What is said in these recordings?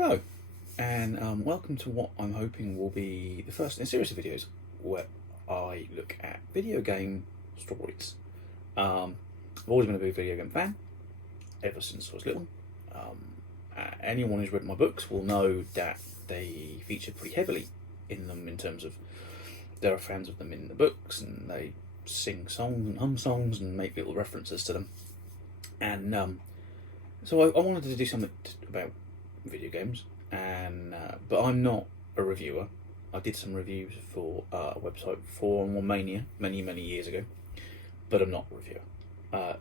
Hello, and welcome to what I'm hoping will be the first in a series of videos where I look at video game stories. I've always been a big video game fan ever since I was little. Anyone who's read my books will know that they feature pretty heavily in them in terms of there are fans of them in the books and they sing songs and hum songs and make little references to them. And so I wanted to do something about video games, and but I'm not a reviewer. I did some reviews for a website for Mania many years ago, but I'm not a reviewer.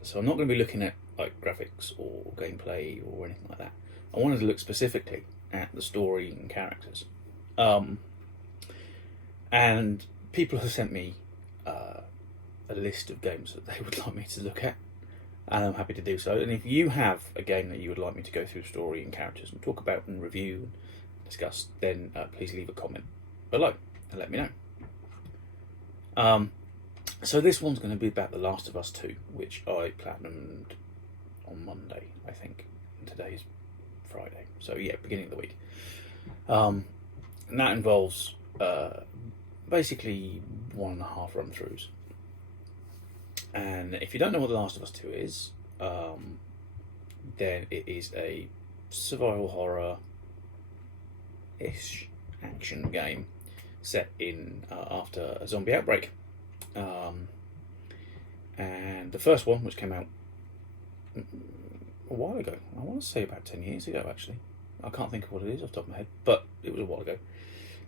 So I'm not going to be looking at like graphics or gameplay or anything like that. I wanted to look specifically at the story and characters. And people have sent me a list of games that they would like me to look at, and I'm happy to do so. And if you have a game that you would like me to go through story and characters and talk about and review and discuss, then please leave a comment below and let me know. So this one's going to be about The Last of Us 2, which I platinumed on Monday, I think. And today is Friday, so yeah, beginning of the week. And that involves basically 1.5 run-throughs. And if you don't know what The Last of Us 2 is, then it is a survival horror-ish action game set in after a zombie outbreak. And the first one, which came out a while ago, I want to say about 10 years ago actually. I can't think of what it is off the top of my head, but it was a while ago,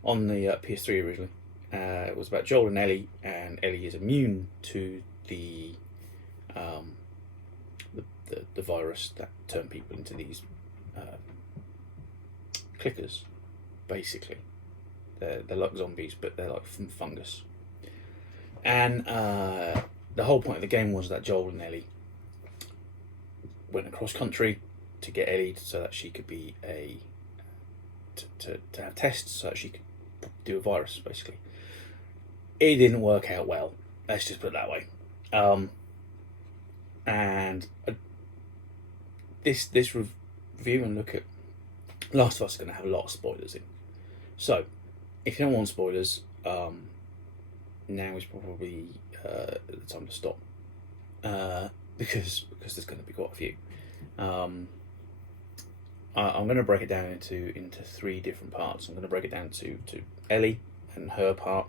on the PS3 originally. It was about Joel and Ellie is immune to the virus that turned people into these clickers, basically. They're like zombies, but they're like from fungus. And the whole point of the game was that Joel and Ellie went across country to get Ellie so that she could be to have tests so that she could do a virus, basically. It didn't work out well. Let's just put it that way. And this review and look at Last of Us is going to have a lot of spoilers in. So, if you don't want spoilers, now is probably the time to stop, because there's going to be quite a few. I'm going to break it down into 3 different parts. I'm going to break it down to Ellie and her part,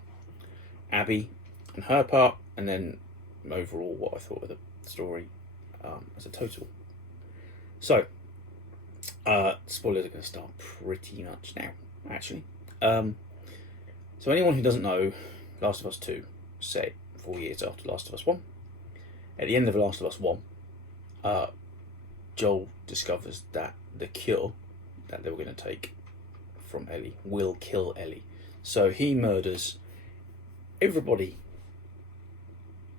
Abby and her part, and then overall what I thought of the story as a total. So, spoilers are going to start pretty much now, actually. So anyone who doesn't know, Last of Us 2, set 4 years after Last of Us 1. At the end of Last of Us 1, Joel discovers that the cure that they were going to take from Ellie will kill Ellie. So he murders everybody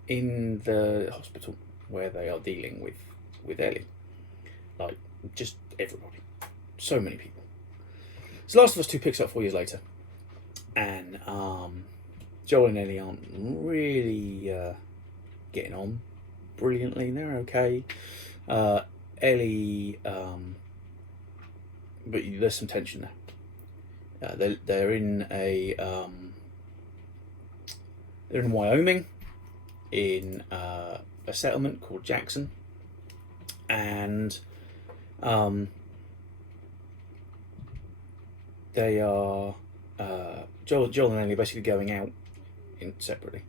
in the hospital where they are dealing with Ellie. Like, just everybody. So many people. So Last of Us 2 picks up 4 years later. And Joel and Ellie aren't really getting on brilliantly. They're okay. Ellie, but there's some tension there. They're in Wyoming, in a settlement called Jackson, and they are Joel and Ellie are basically going out separately.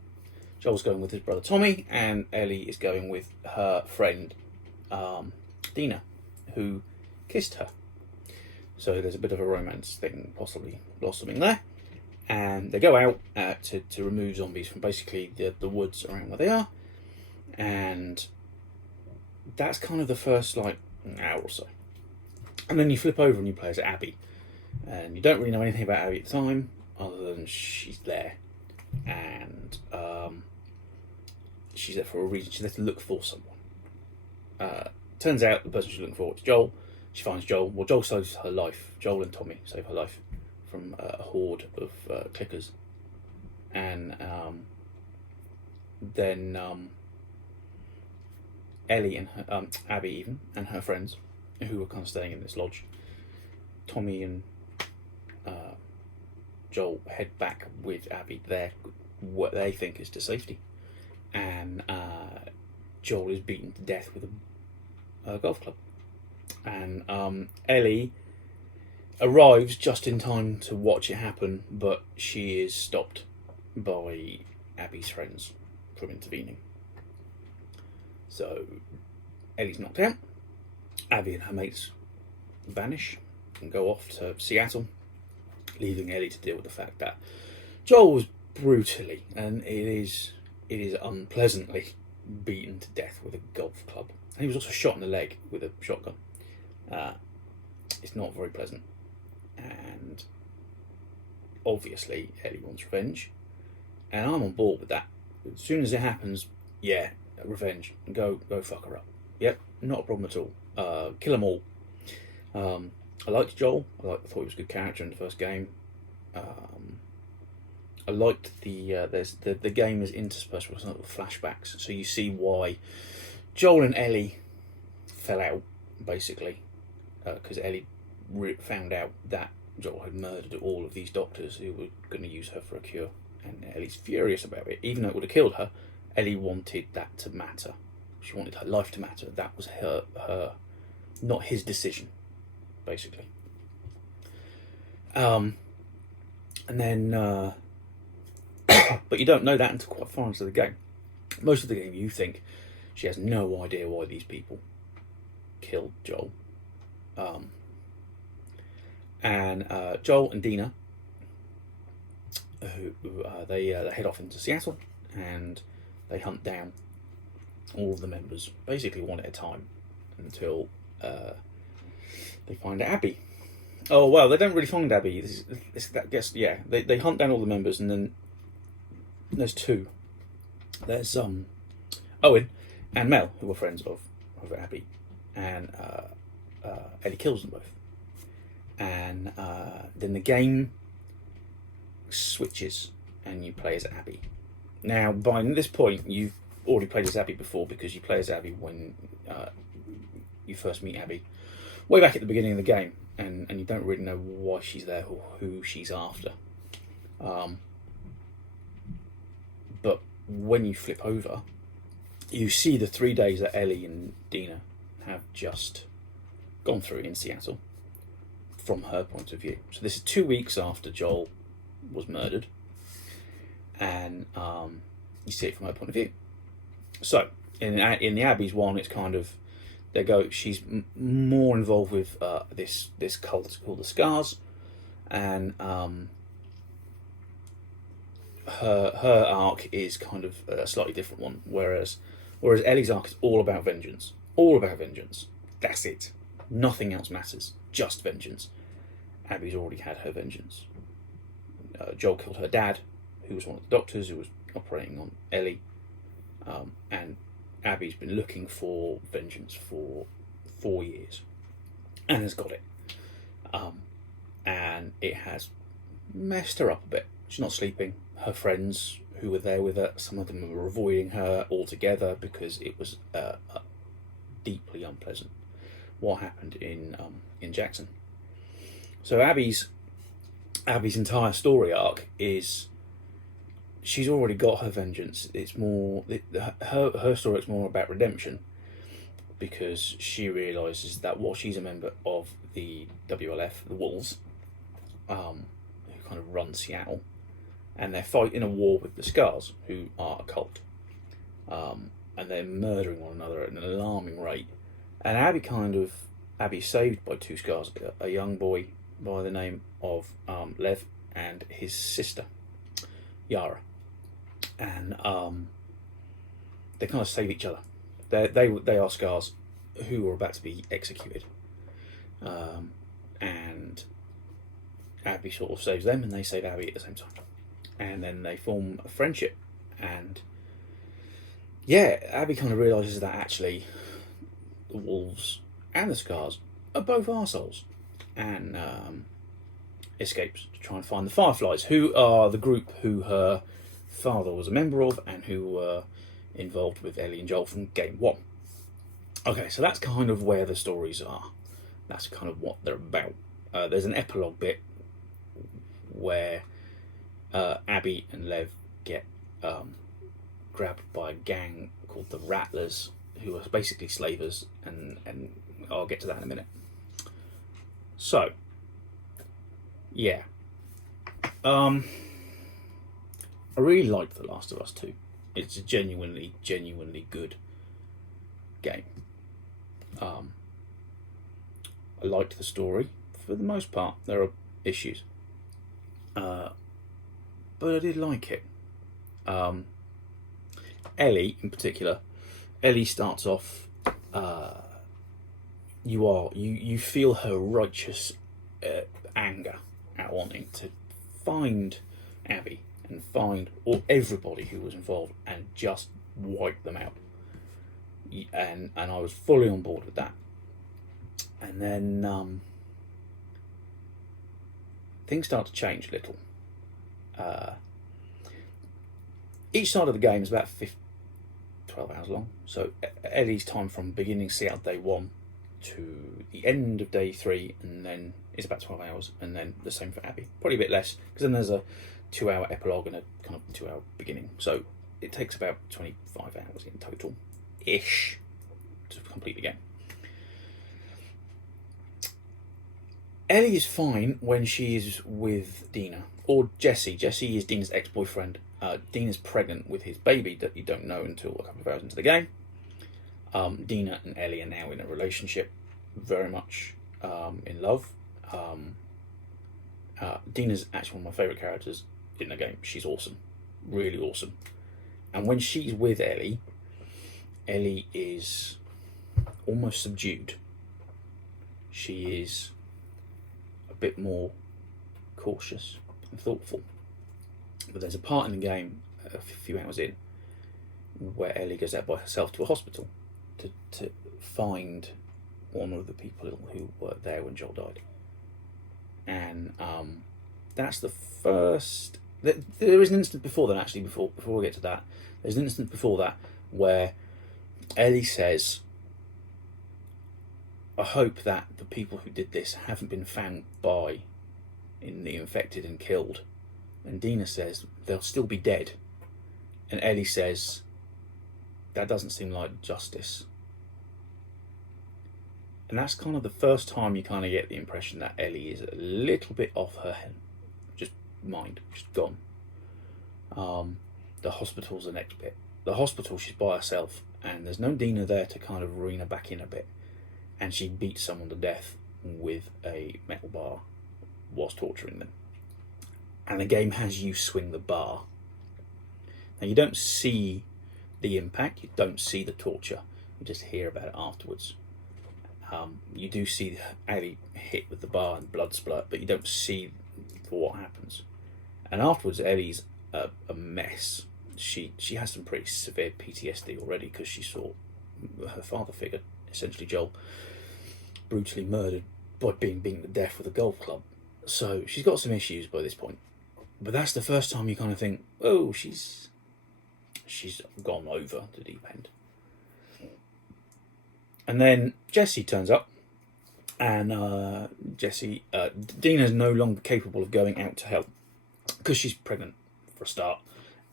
Joel's going with his brother Tommy, and Ellie is going with her friend Dina, who kissed her. So there's a bit of a romance thing possibly blossoming there. And they go out to remove zombies from basically the woods around where they are. And that's kind of the first like hour or so. And then you flip over and you play as Abby. And you don't really know anything about Abby at the time, other than she's there. And she's there for a reason. She's there to look for someone. Turns out the person she's looking for is Joel. She finds Joel. Well, Joel saves her life. Joel and Tommy save her life from a horde of clickers. And then Ellie and her, Abby even, and her friends, who were kind of staying in this lodge, Tommy and Joel head back with Abby there, what they think is to safety, and Joel is beaten to death with a golf club, and Ellie arrives just in time to watch it happen, but she is stopped by Abby's friends from intervening. So Ellie's knocked out. Abby and her mates vanish and go off to Seattle, leaving Ellie to deal with the fact that Joel was brutally, and it is unpleasantly, beaten to death with a golf club. And he was also shot in the leg with a shotgun. It's not very pleasant. And obviously Ellie wants revenge, and I'm on board with that. As soon as it happens, yeah, revenge. Go fuck her up. Yep, not a problem at all. Kill them all. I liked Joel. I thought he was a good character in the first game. I liked the game is interspersed with some little flashbacks, so you see why Joel and Ellie fell out, basically, because Ellie found out that Joel had murdered all of these doctors who were going to use her for a cure, and Ellie's furious about it. Even though it would have killed her, Ellie wanted that to matter. She wanted her life to matter. That was her, not his decision, basically. And then, but you don't know that until quite far into the game. Most of the game, you think she has no idea why these people killed Joel. And Joel and Dina, they head off into Seattle, and they hunt down all of the members, basically one at a time, until they find Abby. Oh well, they don't really find Abby. They hunt down all the members, and then there's two. There's Owen and Mel, who were friends of Abby, and Ellie kills them both. And then the game switches, and you play as Abby. Now, by this point, you've already played as Abby before, because you play as Abby when you first meet Abby, way back at the beginning of the game, and you don't really know why she's there or who she's after. But when you flip over, you see the 3 days that Ellie and Dina have just gone through in Seattle from her point of view. So this is 2 weeks after Joel was murdered, and you see it from her point of view. So in the Abby's one, it's kind of she's more involved with this cult called the Scars, and her arc is kind of a slightly different one, whereas Ellie's arc is all about vengeance. That's it. Nothing else matters. Just vengeance. Abby's already had her vengeance. Joel killed her dad, who was one of the doctors who was operating on Ellie, and Abby's been looking for vengeance for 4 years, and has got it. And it has messed her up a bit. She's not sleeping. Her friends who were there with her, some of them were avoiding her altogether because it was deeply unpleasant what happened in Jackson. So Abby's entire story arc is she's already got her vengeance. It's more her story is more about redemption, because she realises that while she's a member of the WLF, the Wolves, who kind of run Seattle, and they're fighting a war with the Scars, who are a cult, and they're murdering one another at an alarming rate. And Abby's saved by two Scars, a young boy by the name of Lev, and his sister Yara, and they kind of save each other. They are Scars who are about to be executed, and Abby sort of saves them, and they save Abby at the same time, and then they form a friendship. And yeah, Abby kind of realises that actually the Wolves and the Scars are both arseholes, and escapes to try and find the Fireflies, who are the group who her father was a member of, and who were involved with Ellie and Joel from game one. Okay, so that's kind of where the stories are. That's kind of what they're about. there's an epilogue bit where Abby and Lev get grabbed by a gang called the Rattlers, who are basically slavers, and I'll get to that in a minute. So, yeah. I really liked The Last of Us 2. It's a genuinely good game. I liked the story for the most part. There are issues, but I did like it. Ellie, in particular, Ellie starts off. You feel her righteous anger at wanting to find Abby and find everybody who was involved and just wipe them out. And I was fully on board with that. And then things start to change a little. Each side of the game is about 12 hours long. So Ellie's time from beginning see out day 1 to the end of day 3, and then it's about 12 hours, and then the same for Abby. Probably a bit less, because then there's a 2-hour epilogue and a kind of 2-hour beginning. So it takes about 25 hours in total-ish to complete the game. Ellie is fine when she is with Dina, or Jesse. Jesse is Dina's ex-boyfriend. Dina's pregnant with his baby that you don't know until a couple of hours into the game. Dina and Ellie are now in a relationship, very much in love. Dina's actually one of my favourite characters in the game. She's awesome, really awesome. And when she's with Ellie, Ellie is almost subdued. She is a bit more cautious and thoughtful. But there's a part in the game, a few hours in, where Ellie goes out by herself to a hospital to find one of the people who were there when Joel died. And that's the first... There is an instant before that, actually, before we get to that. There's an instant before that where Ellie says, I hope that the people who did this haven't been found in the infected and killed. And Dina says, they'll still be dead. And Ellie says, that doesn't seem like justice. And that's kind of the first time you kind of get the impression that Ellie is a little bit off her head. Just mind, just gone. The hospital's the next bit. The hospital, she's by herself, and there's no Dina there to kind of rein her back in a bit. And she beats someone to death with a metal bar whilst torturing them. And the game has you swing the bar. Now, you don't see the impact, you don't see the torture, you just hear about it afterwards. You do see Ellie hit with the bar and blood splat, but you don't see what happens. And afterwards, Ellie's a mess. She has some pretty severe PTSD already, because she saw her father figure, essentially Joel, brutally murdered by being beaten to death with a golf club. So she's got some issues by this point. But that's the first time you kind of think, oh, she's gone over the deep end. And then Jesse turns up, and Dina's no longer capable of going out to help, because she's pregnant for a start,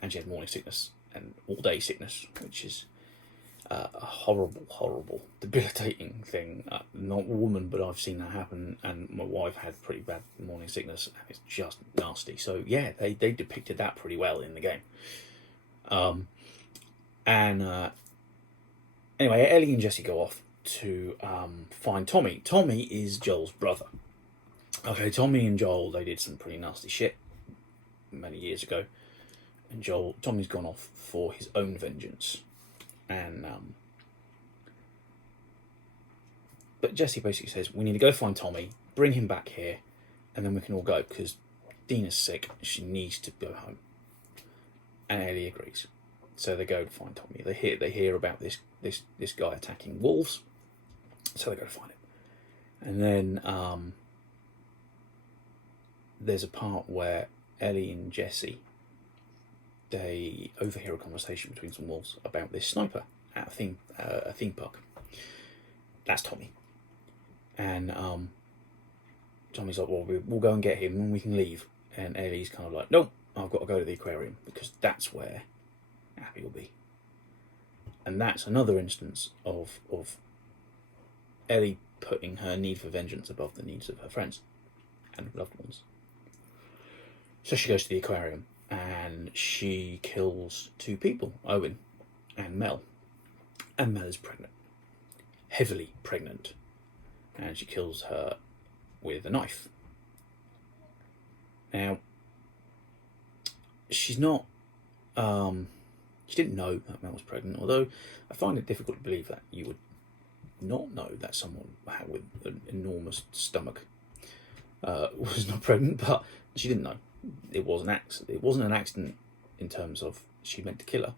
and she has morning sickness and all-day sickness, which is a horrible, debilitating thing. Not a woman, but I've seen that happen, and my wife had pretty bad morning sickness, and it's just nasty. So yeah, they depicted that pretty well in the game. Anyway, Ellie and Jesse go off to find Tommy. Tommy is Joel's brother. Okay, Tommy and Joel, they did some pretty nasty shit many years ago, and Tommy's gone off for his own vengeance. And but Jesse basically says, we need to go find Tommy, bring him back here, and then we can all go, because Dina's sick, she needs to go home. And Ellie agrees. So they go to find Tommy. They hear about this guy attacking wolves, so they go to find him. And then there's a part where Ellie and Jesse, they overhear a conversation between some wolves about this sniper at a theme park. That's Tommy. And Tommy's like, well, we'll go and get him and we can leave. And Ellie's kind of like, nope, I've got to go to the aquarium because that's where Abby will be. And that's another instance of Ellie putting her need for vengeance above the needs of her friends and loved ones. So she goes to the aquarium and she kills 2 people, Owen and Mel. And Mel is pregnant, heavily pregnant. And she kills her with a knife. Now, she's not, she didn't know that Mel was pregnant, although I find it difficult to believe that you would not know that someone with an enormous stomach was not pregnant, but she didn't know. It was an accident. It wasn't an accident in terms of she meant to kill her,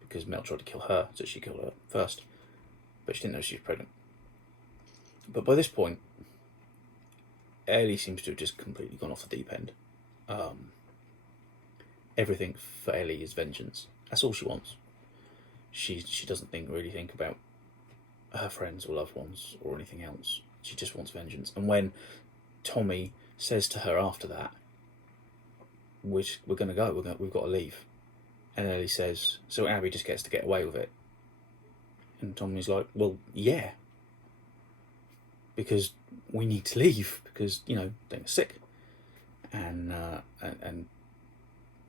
because Mel tried to kill her, so she killed her first, but she didn't know she was pregnant. But by this point, Ellie seems to have just completely gone off the deep end. Everything for Ellie is vengeance. That's all she wants. She doesn't really think about her friends or loved ones or anything else. She just wants vengeance. And when Tommy says to her after that, we're going to go, we've got to leave. And Ellie says, so Abby just gets to get away with it. And Tommy's like, well, yeah. Because we need to leave, because, you know, they're sick. And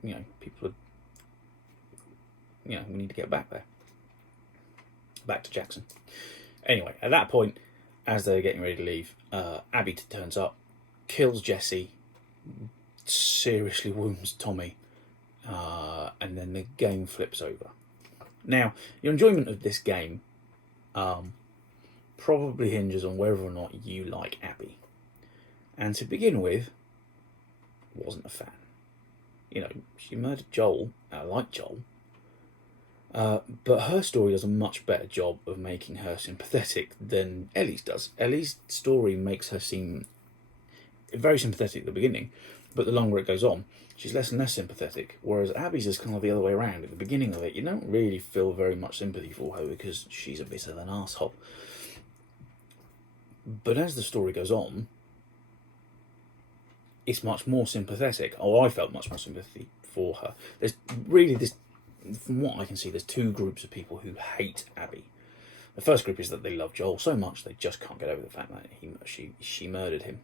you know, people are, you know, we need to get back there. Back to Jackson. Anyway, at that point, as they're getting ready to leave, Abby turns up, kills Jesse, seriously wounds Tommy, and then the game flips over. Now, your enjoyment of this game probably hinges on whether or not you like Abby. And to begin with, wasn't a fan. You know, she murdered Joel, I like Joel, but her story does a much better job of making her sympathetic than Ellie's does. Ellie's story makes her seem very sympathetic at the beginning, but the longer it goes on, she's less and less sympathetic, whereas Abby's is kind of the other way around. At the beginning of it, you don't really feel very much sympathy for her because she's a bit of an arsehole. But as the story goes on, it's much more sympathetic. Oh, I felt much more sympathy for her. There's really this, from what I can see, there's 2 groups of people who hate Abby. The first group is that they love Joel so much they just can't get over the fact that she murdered him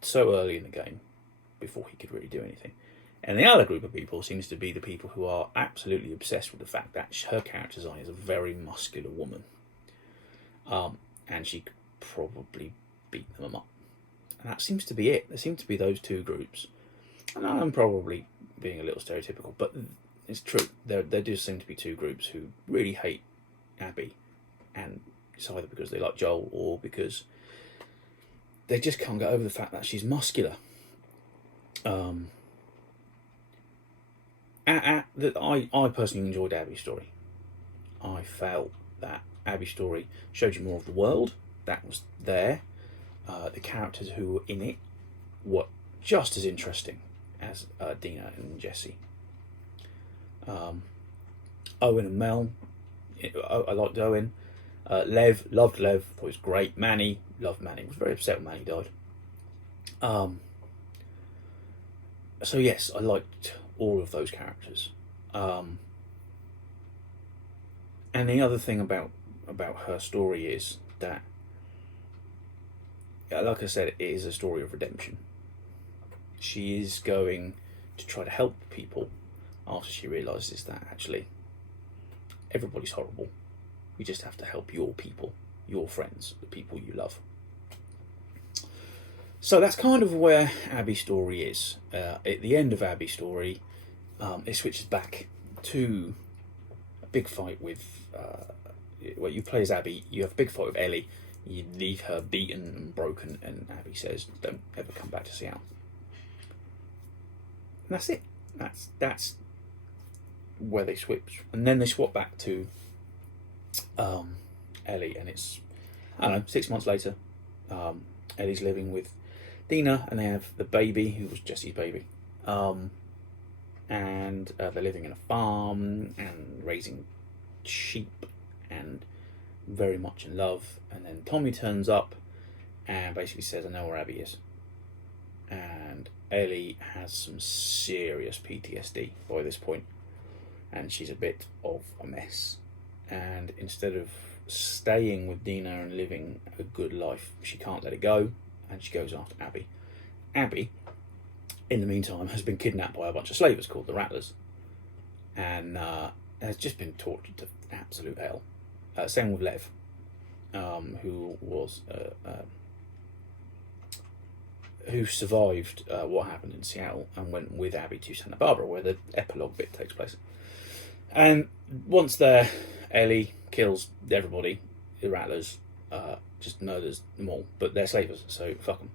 so early in the game before he could really do anything. And the other group of people seems to be the people who are absolutely obsessed with the fact that her character design is a very muscular woman. And she could probably beat them up. And that seems to be it. There seem to be those 2 groups. And I'm probably being a little stereotypical, but it's true. There do seem to be 2 groups who really hate Abby. And it's either because they like Joel or because they just can't get over the fact that she's muscular. I personally enjoyed Abby's story. I felt that Abby's story showed you more of the world that was there. The characters who were in it were just as interesting as Dina and Jesse. Owen and Mel, I liked Owen. Lev, loved Lev, thought he was great. Manny, loved Manny. Was very upset when Manny died. So yes, I liked all of those characters. And the other thing about her story is that, like I said, it is a story of redemption. She is going to try to help people after she realises that actually everybody's horrible. You just have to help your people, your friends, the people you love. So that's kind of where Abby's story is. At the end of Abby's story, it switches back to a big fight with... well, you play as Abby, you have a big fight with Ellie, you leave her beaten and broken, and Abby says, don't ever come back to Seattle. And that's it. That's where they switch. And then they swap back to Ellie, and it's, I don't know, 6 months later. Ellie's living with Dina, and they have the baby, who was Jesse's baby. And they're living in a farm and raising sheep and very much in love. And then Tommy turns up and basically says, I know where Abby is. and Ellie has some serious PTSD by this point, and she's a bit of a mess. And instead of staying with Dina and living a good life, she can't let it go, and she goes after Abby. Abby, in the meantime, has been kidnapped by a bunch of slavers called the Rattlers, and has just been tortured to absolute hell. Same with Lev, who survived what happened in Seattle and went with Abby to Santa Barbara, where the epilogue bit takes place. And once there, Ellie kills everybody. The Rattlers, just murders them all, but they're slavers, so fuck them.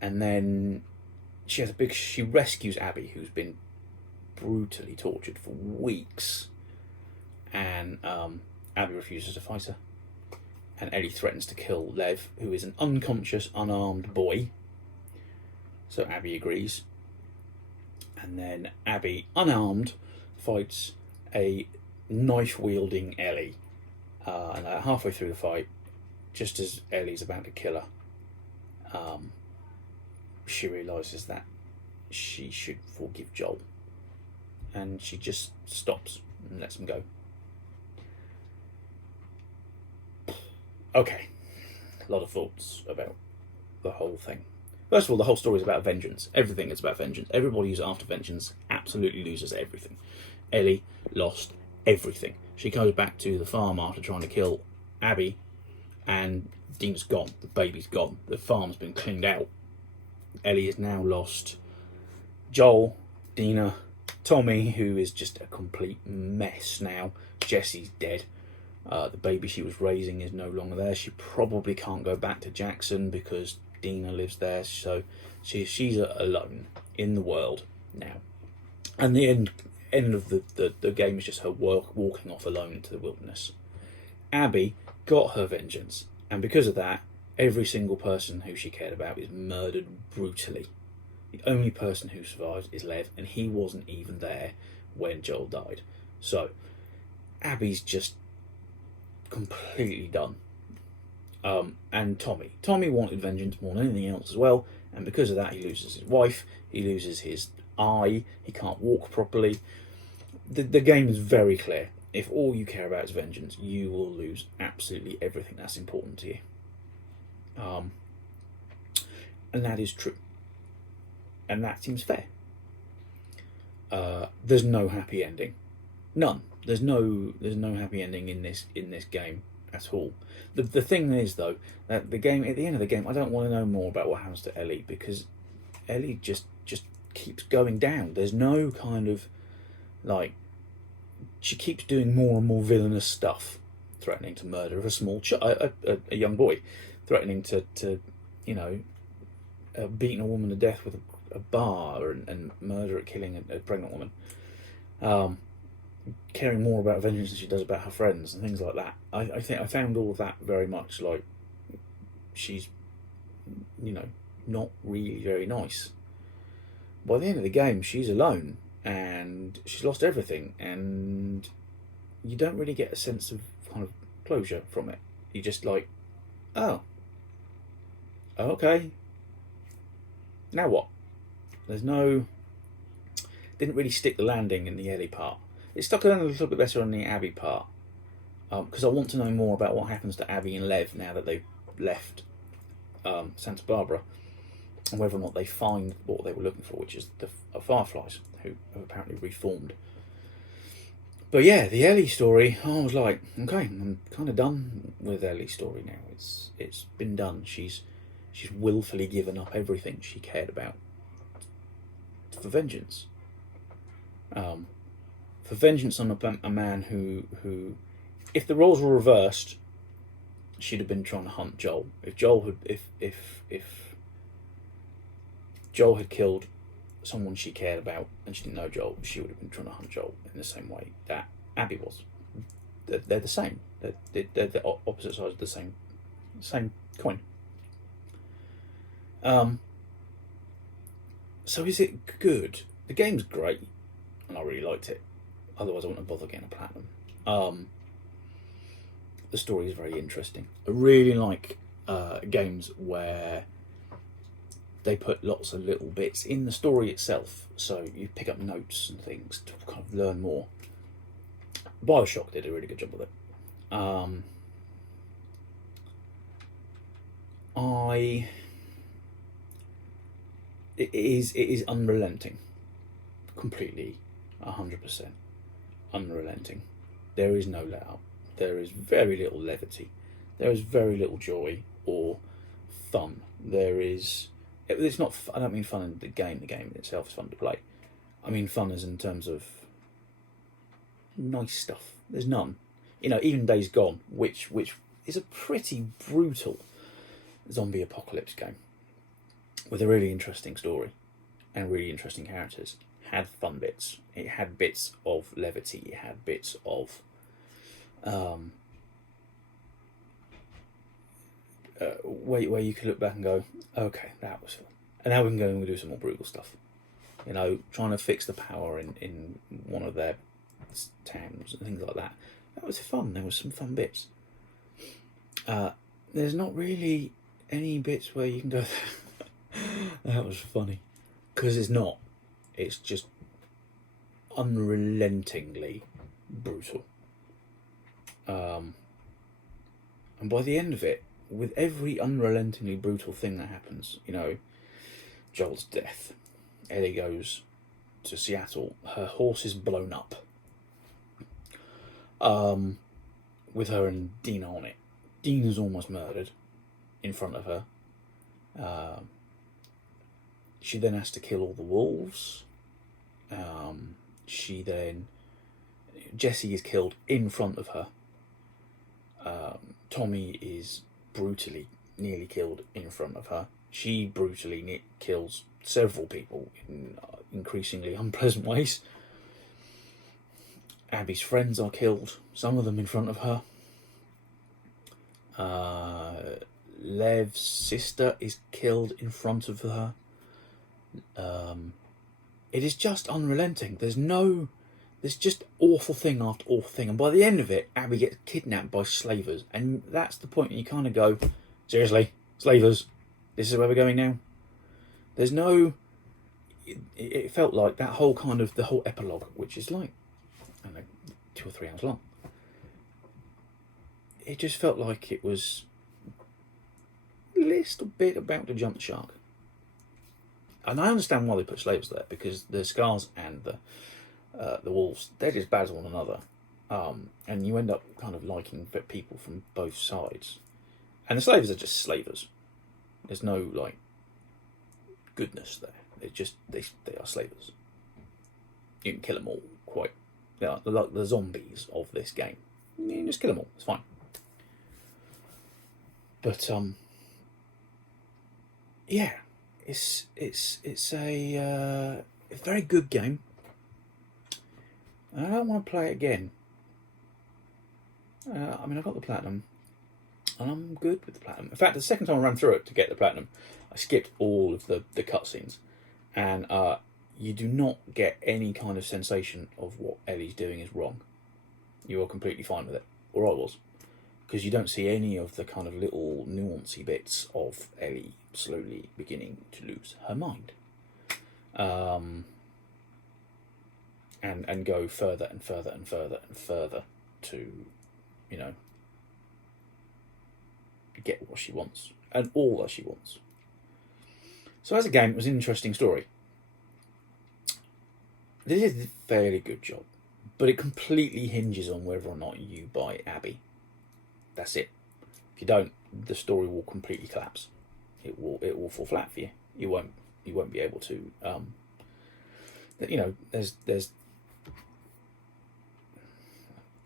And then she rescues Abby, who's been brutally tortured for weeks, and Abby refuses to fight her, and Ellie threatens to kill Lev, who is an unconscious, unarmed boy. So Abby agrees, and then Abby, unarmed, fights a knife-wielding Ellie, and halfway through the fight, just as Ellie's about to kill her, she realises that she should forgive Joel, and she just stops and lets him go. Okay, a lot of thoughts about the whole thing. First of all, the whole story is about vengeance. Everything is about vengeance. Everybody who's after vengeance absolutely loses everything. Ellie lost everything. She goes back to the farm after trying to kill Abby, and Dina's gone. The baby's gone. The farm's been cleaned out. Ellie has now lost Joel, Dina, Tommy, who is just a complete mess now. Jesse's dead. The baby she was raising is no longer there. She probably can't go back to Jackson because Dina lives there. So she's alone in the world now. And the end of the game is just her walking off alone into the wilderness. Abby got her vengeance, and because of that, every single person who she cared about is murdered brutally. The only person who survived is Lev, and he wasn't even there when Joel died. So Abby's just completely done. And Tommy wanted vengeance more than anything else as well, and because of that he loses his wife, he loses his eye, he can't walk properly. The game is very clear. If all you care about is vengeance, you will lose absolutely everything that's important to you. And that is true. And that seems fair. There's no happy ending. None. There's no happy ending in this game at all. The thing is though, that the game, at the end of the game, I don't want to know more about what happens to Ellie, because Ellie just keeps going down. There's no kind of like, she keeps doing more and more villainous stuff, threatening to murder a small a young boy, threatening to beating a woman to death with a bar, and killing a pregnant woman, caring more about vengeance than she does about her friends and things like that. I think I found all of that very much like she's not really very nice. By the end of the game, she's alone and she's lost everything, and you don't really get a sense of kind of closure from it. You're just like, oh, okay, now what? Didn't really stick the landing in the Ellie part. It stuck a little bit better on the Abby part, because I want to know more about what happens to Abby and Lev now that they've left Santa Barbara, and whether or not they find what they were looking for, which is the Fireflies, who have apparently reformed. But yeah, the Ellie story, I was like, okay, I'm kind of done with Ellie's story now. It's been done. She's willfully given up everything she cared about for vengeance. For vengeance on a man who, if the roles were reversed, she'd have been trying to hunt Joel. If Joel had killed someone she cared about and she didn't know Joel, she would have been trying to hunt Joel in the same way that Abby was. They're the same. They're the opposite sides of the same coin. So is it good? The game's great, and I really liked it. Otherwise, I wouldn't have bothered getting a platinum. The story is very interesting. I really like games where they put lots of little bits in the story itself, so you pick up notes and things to kind of learn more. Bioshock did a really good job with it. It is unrelenting, completely, 100% unrelenting. There is no let up. There is very little levity. There is very little joy or fun. It's not. I don't mean fun in the game. The game itself is fun to play. I mean fun as in terms of nice stuff. There's none. Even Days Gone, which is a pretty brutal zombie apocalypse game with a really interesting story and really interesting characters, had fun bits. It had bits of levity. It had bits of where you could look back and go, okay, that was fun. And now we can go and do some more brutal stuff. Trying to fix the power in one of their towns and things like that. That was fun. There was some fun bits. There's not really any bits where you can go, that was funny. Because it's not. It's just unrelentingly brutal. And by the end of it, with every unrelentingly brutal thing that happens, Joel's death, Ellie goes to Seattle, her horse is blown up, with her and Dina on it. Dina's almost murdered in front of her. She then has to kill all the wolves. Jesse is killed in front of her. Tommy is brutally nearly killed in front of her. She brutally kills several people in increasingly unpleasant ways. Abby's friends are killed, some of them in front of her. Lev's sister is killed in front of her. It is just unrelenting. There's just awful thing after awful thing. And by the end of it, Abby gets kidnapped by slavers. And that's the point. And you kind of go, seriously, slavers? This is where we're going now? There's no... It felt like that whole kind of... The whole epilogue, which is like, I don't know, 2 or 3 hours long. It just felt like it was a little bit about to jump the shark. And I understand why they put slavers there, because the scars and the wolves, they're just bad as one another. And you end up kind of liking people from both sides. And the slavers are just slavers. There's no, goodness there. They are slavers. You can kill them all, quite. They are like the zombies of this game. You can just kill them all, it's fine. But, yeah. It's a very good game. I don't want to play it again. I got the platinum, and I'm good with the platinum. In fact, the second time I ran through it to get the platinum, I skipped all of the cutscenes, and you do not get any kind of sensation of what Ellie's doing is wrong. You are completely fine with it, or I was, because you don't see any of the kind of little nuancy bits of Ellie slowly beginning to lose her mind, and go further and further and further and further to, get what she wants and all that she wants. So as a game, it was an interesting story. They did a fairly good job, but it completely hinges on whether or not you buy Abby. That's it. If you don't, the story will completely collapse. It will fall flat for you. You won't be able to. There's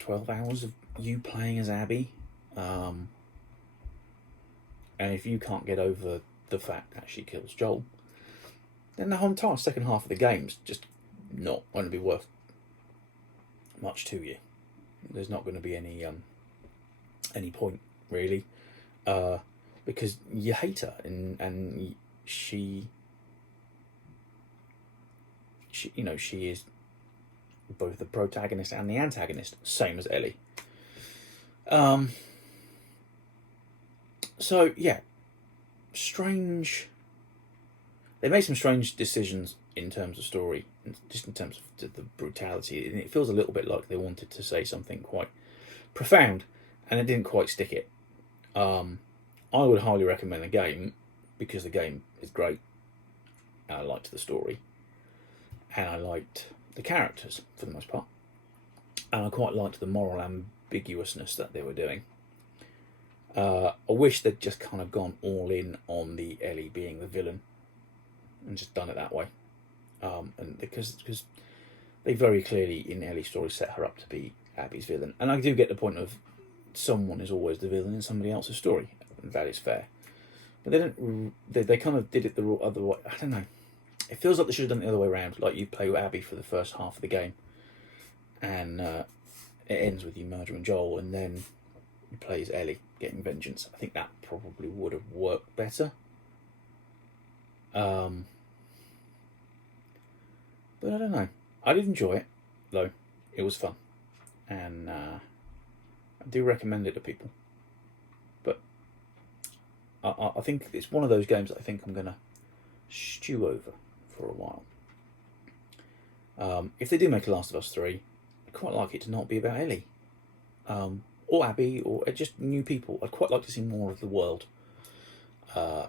12 hours of you playing as Abby, and if you can't get over the fact that she kills Joel, then the whole entire second half of the game's just not going to be worth much to you. There's not going to be any point really, because you hate her and she is both the protagonist and the antagonist, same as Ellie. So yeah, strange. They made some strange decisions in terms of story, just in terms of the brutality. And it feels a little bit like they wanted to say something quite profound, and it didn't quite stick it. I would highly recommend the game because the game is great. And I liked the story, and I liked the characters for the most part, and I quite liked the moral ambiguousness that they were doing. I wish they'd just kind of gone all in on the Ellie being the villain and just done it that way. And because they very clearly in Ellie's story set her up to be Abby's villain, and I do get the point of someone is always the villain in somebody else's story. That is fair, but they don't. They kind of did it the other way. I don't know. It feels like they should have done it the other way around. Like you play with Abby for the first half of the game, and it ends with you murdering Joel, and then you play as Ellie getting vengeance. I think that probably would have worked better. But I don't know. I did enjoy it, though. It was fun, and I do recommend it to people. But I think it's one of those games that I think I'm going to stew over for a while. If they do make a Last of Us 3, I'd quite like it to not be about Ellie. Or Abby, or just new people. I'd quite like to see more of the world. Do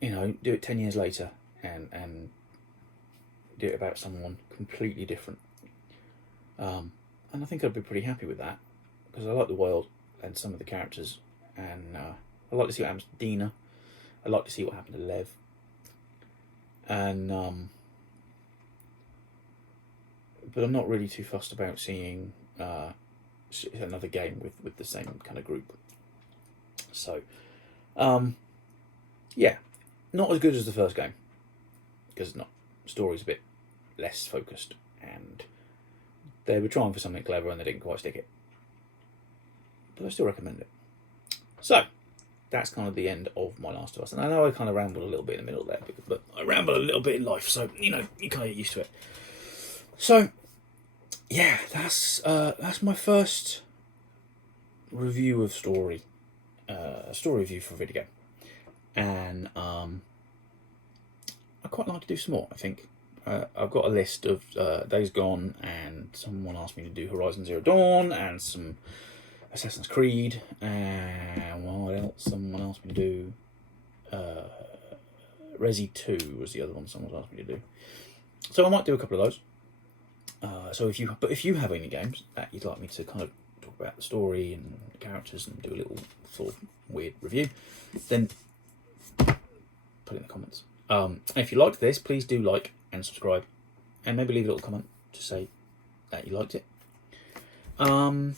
it 10 years later and do it about someone completely different. And I think I'd be pretty happy with that, because I like the world and some of the characters, and I'd like to see what happens to Dina. I'd like to see what happened to Lev. And but I'm not really too fussed about seeing another game with the same kind of group. So, yeah, not as good as the first game, because it's not. The story's a bit less focused, and they were trying for something clever and they didn't quite stick it. But I still recommend it. So, that's kind of the end of my Last of Us. And I know I kind of rambled a little bit in the middle there, but I ramble a little bit in life, so, you kind of get used to it. So, yeah, that's my first review of story. Story review for a video game. And I quite like to do some more, I think. I've got a list of Days Gone, and someone asked me to do Horizon Zero Dawn, and some Assassin's Creed, and what else? Someone asked me to do Resi 2 was the other one someone asked me to do. So I might do a couple of those. So if you have any games that you'd like me to kind of talk about the story and the characters and do a little sort of weird review, then put it in the comments. If you liked this, please do like and subscribe, and maybe leave a little comment to say that you liked it. And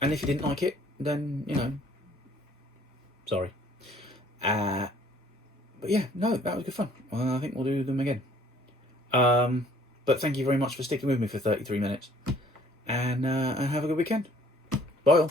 if you didn't like it, then sorry. But yeah, no, that was good fun. I think we'll do them again. But thank you very much for sticking with me for 33 minutes, and have a good weekend. Bye all.